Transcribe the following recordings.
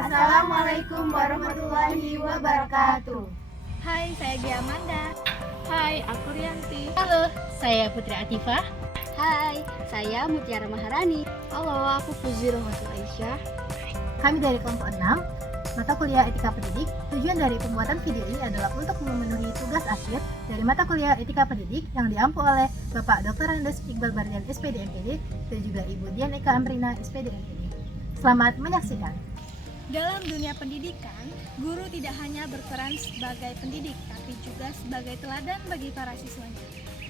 Assalamualaikum warahmatullahi wabarakatuh. Hai, saya Gia Amanda. Hai, aku Rianti. Halo, saya Putri Atifah. Hai, saya Mutiara Maharani. Halo, aku Fuzi Rohatul Aisyah. Kami dari kelompok 6, mata kuliah Etika Pendidik. Tujuan dari pembuatan video ini adalah untuk memenuhi tugas akhir dari mata kuliah Etika Pendidik yang diampu oleh Bapak Dr. Andes Iqbal Bardian SPD MPD dan juga Ibu Dian Eka Amrina SPD MPD. Selamat menyaksikan. Dalam dunia pendidikan, guru tidak hanya berperan sebagai pendidik, tapi juga sebagai teladan bagi para siswanya.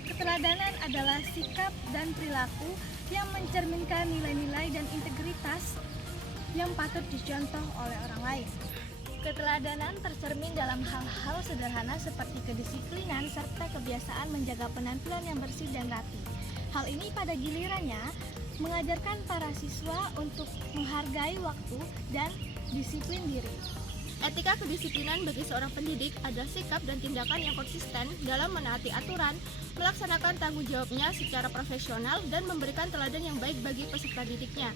Keteladanan adalah sikap dan perilaku yang mencerminkan nilai-nilai dan integritas yang patut dicontoh oleh orang lain. Keteladanan tercermin dalam hal-hal sederhana seperti kedisiplinan serta kebiasaan menjaga penampilan yang bersih dan rapi. Hal ini pada gilirannya mengajarkan para siswa untuk menghargai waktu dan disiplin diri. Etika kedisiplinan bagi seorang pendidik adalah sikap dan tindakan yang konsisten dalam menaati aturan, melaksanakan tanggung jawabnya secara profesional, dan memberikan teladan yang baik bagi peserta didiknya.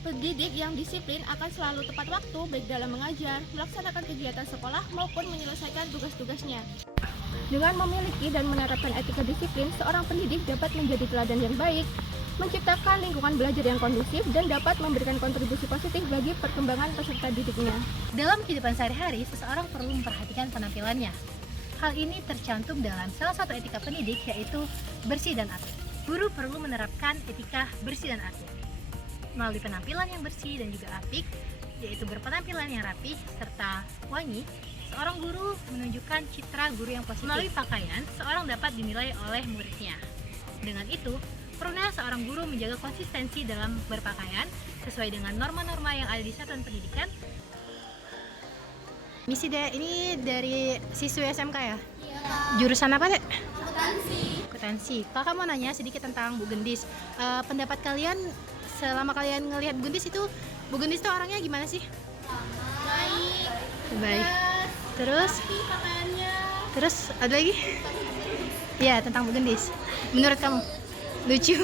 Pendidik yang disiplin akan selalu tepat waktu baik dalam mengajar, melaksanakan kegiatan sekolah, maupun menyelesaikan tugas-tugasnya. Dengan memiliki dan menerapkan etika disiplin, seorang pendidik dapat menjadi teladan yang baik, menciptakan lingkungan belajar yang kondusif, dan dapat memberikan kontribusi positif bagi perkembangan peserta didiknya. Dalam kehidupan sehari-hari, seseorang perlu memperhatikan penampilannya. Hal ini tercantum dalam salah satu etika pendidik, yaitu bersih dan apik. Guru perlu menerapkan etika bersih dan apik melalui penampilan yang bersih dan juga apik, yaitu berpenampilan yang rapi serta wangi. Seorang guru menunjukkan citra guru yang positif. Melalui pakaian, seorang dapat dinilai oleh muridnya. Dengan itu, perlunya seorang guru menjaga konsistensi dalam berpakaian sesuai dengan norma-norma yang ada di satuan pendidikan. Misi Dek, ini dari siswi SMK ya? Iya. Jurusan apa Dek? Akuntansi. Kakak mau nanya sedikit tentang Bu Gendis. Pendapat kalian selama kalian ngelihat Bu Gendis itu, Bu Gendis itu orangnya gimana sih? Baik. Terus? Terus ada lagi? Ya, tentang Bu Gendis. Menurut kamu? Lucu.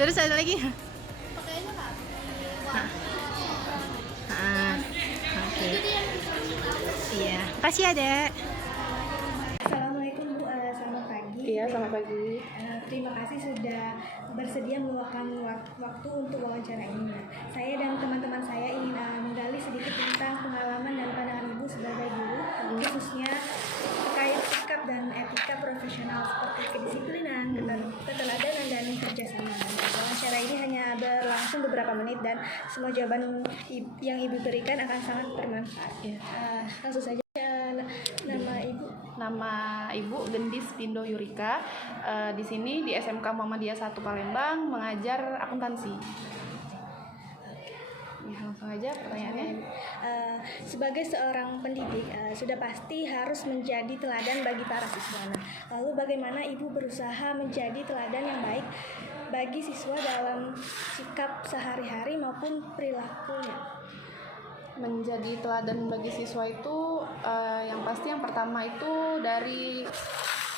Terus ada lagi? Pakaiannya rapi. Oke. Iya, makasih ya Dek. Assalamualaikum Bu, selamat pagi. Iya, selamat pagi. Terima kasih sudah bersedia meluangkan waktu untuk wawancara ini. Saya dan teman-teman saya ingin menggali sedikit tentang pengalaman dan pandangan Ibu sebagai guru, khususnya terkait sikap dan etika profesional seperti kedisiplinan, keteladanan, dan kerjasama. Wawancara ini hanya berlangsung beberapa menit dan semua jawaban yang Ibu berikan akan sangat bermanfaat. Langsung saja, nama Ibu. Nama Ibu Gendis Tindo Yurika. Di sini di SMK Muhammadiyah 1 Palembang mengajar akuntansi. Ya, langsung aja pertanyaannya. Sebagai seorang pendidik, sudah pasti harus menjadi teladan bagi para siswa. Lalu bagaimana Ibu berusaha menjadi teladan yang baik bagi siswa dalam sikap sehari-hari maupun perilakunya? Menjadi teladan bagi siswa itu yang pasti yang pertama itu dari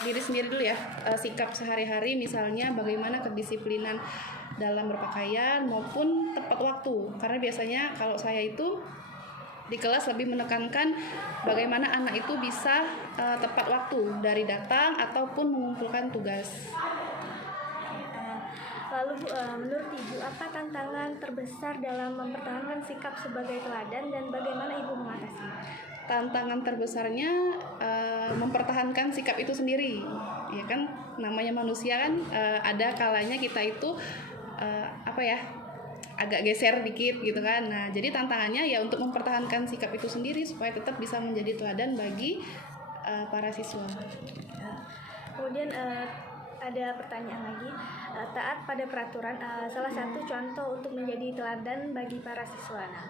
diri sendiri dulu ya. Sikap sehari-hari, misalnya bagaimana kedisiplinan dalam berpakaian maupun tepat waktu, karena biasanya kalau saya itu di kelas lebih menekankan bagaimana anak itu bisa tepat waktu dari datang ataupun mengumpulkan tugas. Lalu menurut Ibu, apa tantangan terbesar dalam mempertahankan sikap sebagai teladan dan bagaimana Ibu mengatasinya? Tantangan terbesarnya mempertahankan sikap itu sendiri, ya kan, namanya manusia kan, ada kalanya kita itu agak geser dikit gitu kan. Nah, jadi tantangannya ya untuk mempertahankan sikap itu sendiri supaya tetap bisa menjadi teladan bagi para siswa. Kemudian ada pertanyaan lagi, taat pada peraturan salah satu contoh untuk menjadi teladan bagi para siswa. Nah,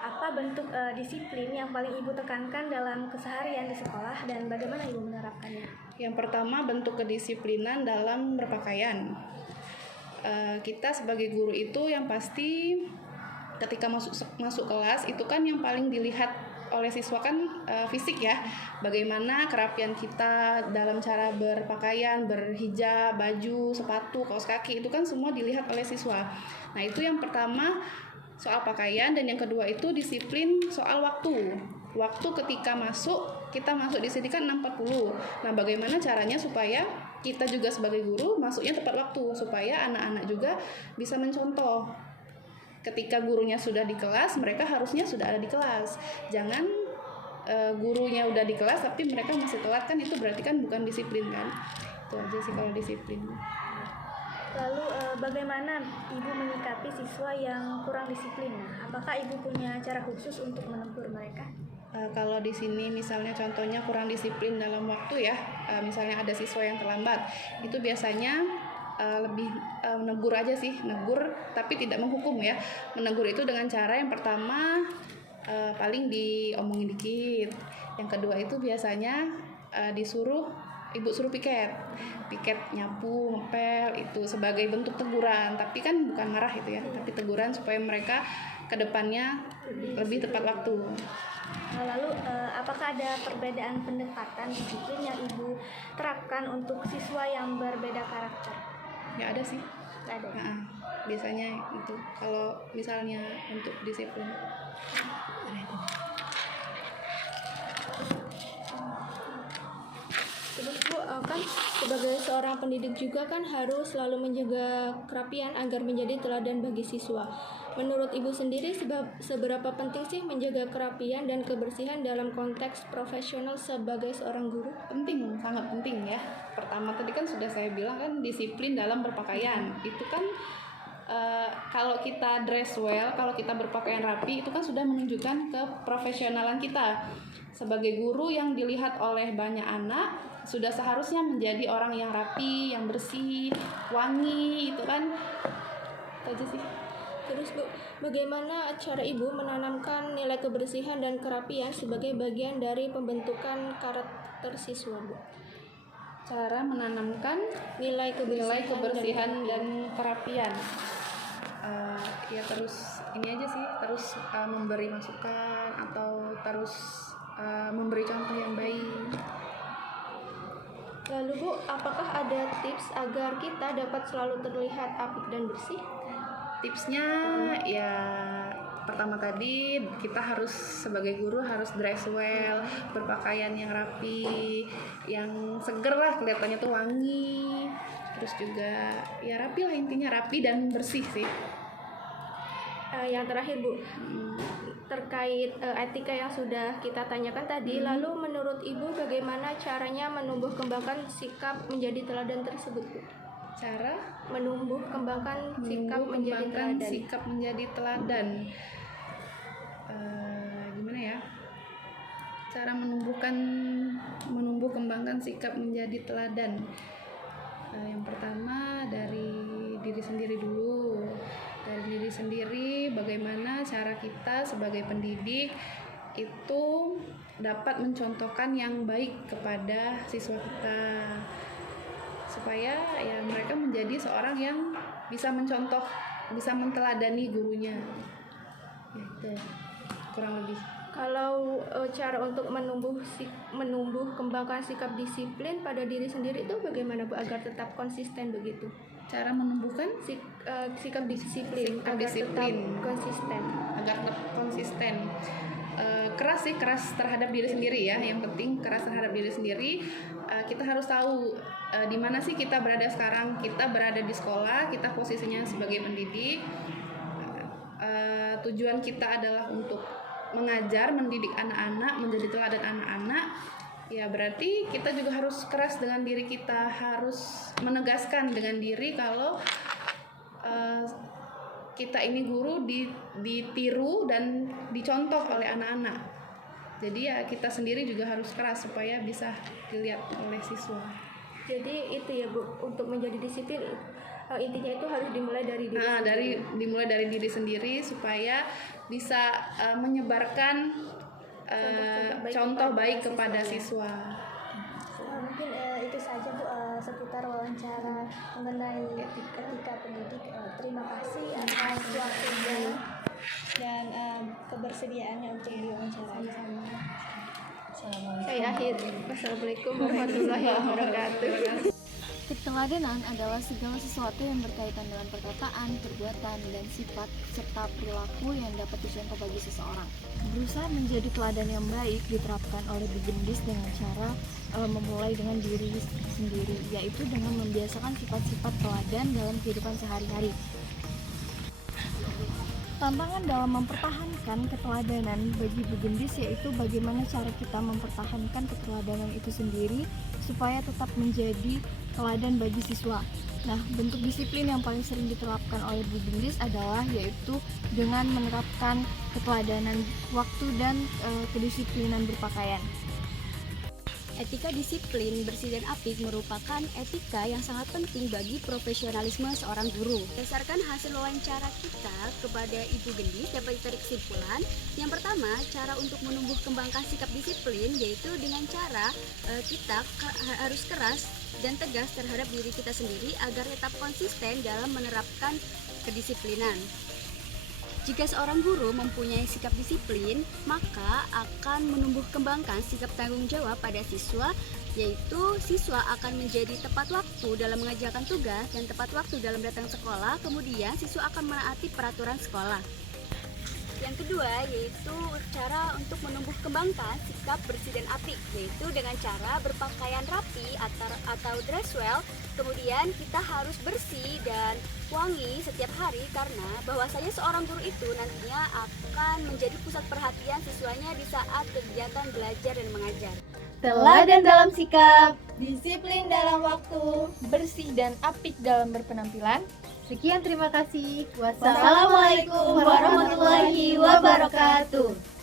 apa bentuk disiplin yang paling Ibu tekankan dalam keseharian di sekolah dan bagaimana Ibu menerapkannya? Yang pertama, bentuk kedisiplinan dalam berpakaian. Kita sebagai guru itu yang pasti ketika masuk kelas itu kan yang paling dilihat oleh siswa kan fisik ya, bagaimana kerapian kita dalam cara berpakaian, berhijab, baju, sepatu, kaos kaki, itu kan semua dilihat oleh siswa. Nah, itu yang pertama soal pakaian, dan yang kedua itu disiplin soal waktu. Waktu ketika kita masuk di sini kan 6.40. Nah, bagaimana caranya supaya kita juga sebagai guru masuknya tepat waktu, supaya anak-anak juga bisa mencontoh. Ketika gurunya sudah di kelas, mereka harusnya sudah ada di kelas. Jangan gurunya udah di kelas tapi mereka masih telat, kan itu berarti kan bukan disiplin kan. Itu aja sih kalau disiplin. Lalu bagaimana Ibu menyikapi siswa yang kurang disiplin? Apakah Ibu punya cara khusus untuk menegur mereka? Kalau di sini misalnya contohnya kurang disiplin dalam waktu ya, misalnya ada siswa yang terlambat, itu biasanya lebih menegur aja sih, negur tapi tidak menghukum ya. Menegur itu dengan cara yang pertama paling diomongin dikit, yang kedua itu biasanya ibu suruh piket nyapu, ngepel, itu sebagai bentuk teguran, tapi kan bukan marah itu ya, tapi teguran supaya mereka kedepannya lebih tepat waktu. Lalu apakah ada perbedaan pendekatan disiplin yang Ibu terapkan untuk siswa yang berbeda karakter? Ya ada sih. Ada. Biasanya itu kalau misalnya untuk disiplin. Terus Bu, kan sebagai seorang pendidik juga kan harus selalu menjaga kerapian agar menjadi teladan bagi siswa. Menurut Ibu sendiri seberapa penting sih menjaga kerapian dan kebersihan dalam konteks profesional sebagai seorang guru? Penting, sangat penting ya. Pertama tadi kan sudah saya bilang kan disiplin dalam berpakaian. Itu kan kalau kita dress well, kalau kita berpakaian rapi, itu kan sudah menunjukkan keprofesionalan kita. Sebagai guru yang dilihat oleh banyak anak, sudah seharusnya menjadi orang yang rapi, yang bersih, wangi, itu kan. Itu aja sih. Terus Bu, bagaimana cara Ibu menanamkan nilai kebersihan dan kerapian sebagai bagian dari pembentukan karakter siswa, Bu? Cara menanamkan Nilai kebersihan dan kerapian. Ya terus ini aja sih, terus memberi masukan atau terus memberi contoh yang baik. Lalu Bu, apakah ada tips agar kita dapat selalu terlihat apik dan bersih? Tipsnya ya pertama tadi kita harus sebagai guru harus dress well, berpakaian yang rapi, yang seger lah, kelihatannya tuh wangi. Terus juga ya rapi lah, intinya rapi dan bersih sih. Yang terakhir Bu, terkait etika yang sudah kita tanyakan tadi, lalu menurut Ibu bagaimana caranya menumbuh kembangkan sikap menjadi teladan tersebut, Bu? Cara Menumbuh kembangkan sikap menjadi teladan. Gimana ya? Cara menumbuh kembangkan sikap menjadi teladan. Yang pertama dari diri sendiri dulu. Dari diri sendiri, bagaimana cara kita sebagai pendidik itu dapat mencontohkan yang baik kepada siswa kita, supaya ya mereka menjadi seorang yang bisa mencontoh, bisa menteladani gurunya. Itu kurang lebih. Kalau cara untuk menumbuh kembangkan sikap disiplin pada diri sendiri itu bagaimana Bu agar tetap konsisten begitu? Cara menumbuhkan sikap disiplin agar tetap konsisten. Keras terhadap diri sendiri ya. Yang penting keras terhadap diri sendiri. Kita harus tahu di mana sih kita berada sekarang. Kita berada di sekolah, kita posisinya sebagai pendidik. Tujuan kita adalah untuk mengajar, mendidik anak-anak, menjadi teladan anak-anak. Ya berarti kita juga harus keras dengan diri kita, harus menegaskan dengan diri kalau kita ini guru ditiru dan dicontoh oleh anak-anak. Jadi ya kita sendiri juga harus keras supaya bisa dilihat oleh siswa. Jadi itu ya Bu, untuk menjadi disiplin intinya itu harus dimulai dari diri dimulai dari diri sendiri supaya bisa menyebarkan contoh baik kepada siswa. Mungkin itu saja Bu seputar wawancara mengenai etika pendidik. Terima kasih atas waktunya dan kebersediaannya untuk diwawancarai. Saya akhir. Wassalamualaikum warahmatullahi wabarakatuh. Keteladanan adalah segala sesuatu yang berkaitan dengan perkataan, perbuatan, dan sifat serta perilaku yang dapat dicontoh bagi seseorang. Berusaha menjadi teladan yang baik diterapkan oleh Bu Gendis dengan cara memulai dengan diri sendiri, yaitu dengan membiasakan sifat-sifat teladan dalam kehidupan sehari-hari. Tantangan dalam mempertahankan keteladanan bagi Bu Gendis yaitu bagaimana cara kita mempertahankan keteladanan itu sendiri supaya tetap menjadi teladan bagi siswa. Nah, bentuk disiplin yang paling sering diterapkan oleh Bu Gendis adalah yaitu dengan menerapkan keteladanan waktu dan kedisiplinan berpakaian. Etika disiplin bersih dan apik merupakan etika yang sangat penting bagi profesionalisme seorang guru. Berdasarkan hasil wawancara kita kepada Ibu Gendis dapat ditarik kesimpulan. Yang pertama, cara untuk menumbuh kembangkan sikap disiplin yaitu dengan cara kita harus keras dan tegas terhadap diri kita sendiri agar tetap konsisten dalam menerapkan kedisiplinan. Jika seorang guru mempunyai sikap disiplin, maka akan menumbuh kembangkan sikap tanggung jawab pada siswa, yaitu siswa akan menjadi tepat waktu dalam mengerjakan tugas dan tepat waktu dalam datang sekolah, kemudian siswa akan menaati peraturan sekolah. Yang kedua yaitu cara untuk menumbuh kembangkan sikap bersih dan apik, yaitu dengan cara berpakaian rapi atau dress well. Kemudian kita harus bersih dan wangi setiap hari karena bahwasanya seorang guru itu nantinya akan menjadi pusat perhatian siswanya di saat kegiatan belajar dan mengajar. Teladan dalam sikap, Disiplin dalam waktu. bersih dan apik dalam berpenampilan. Sekian, terima kasih. Wassalamualaikum warahmatullahi wabarakatuh.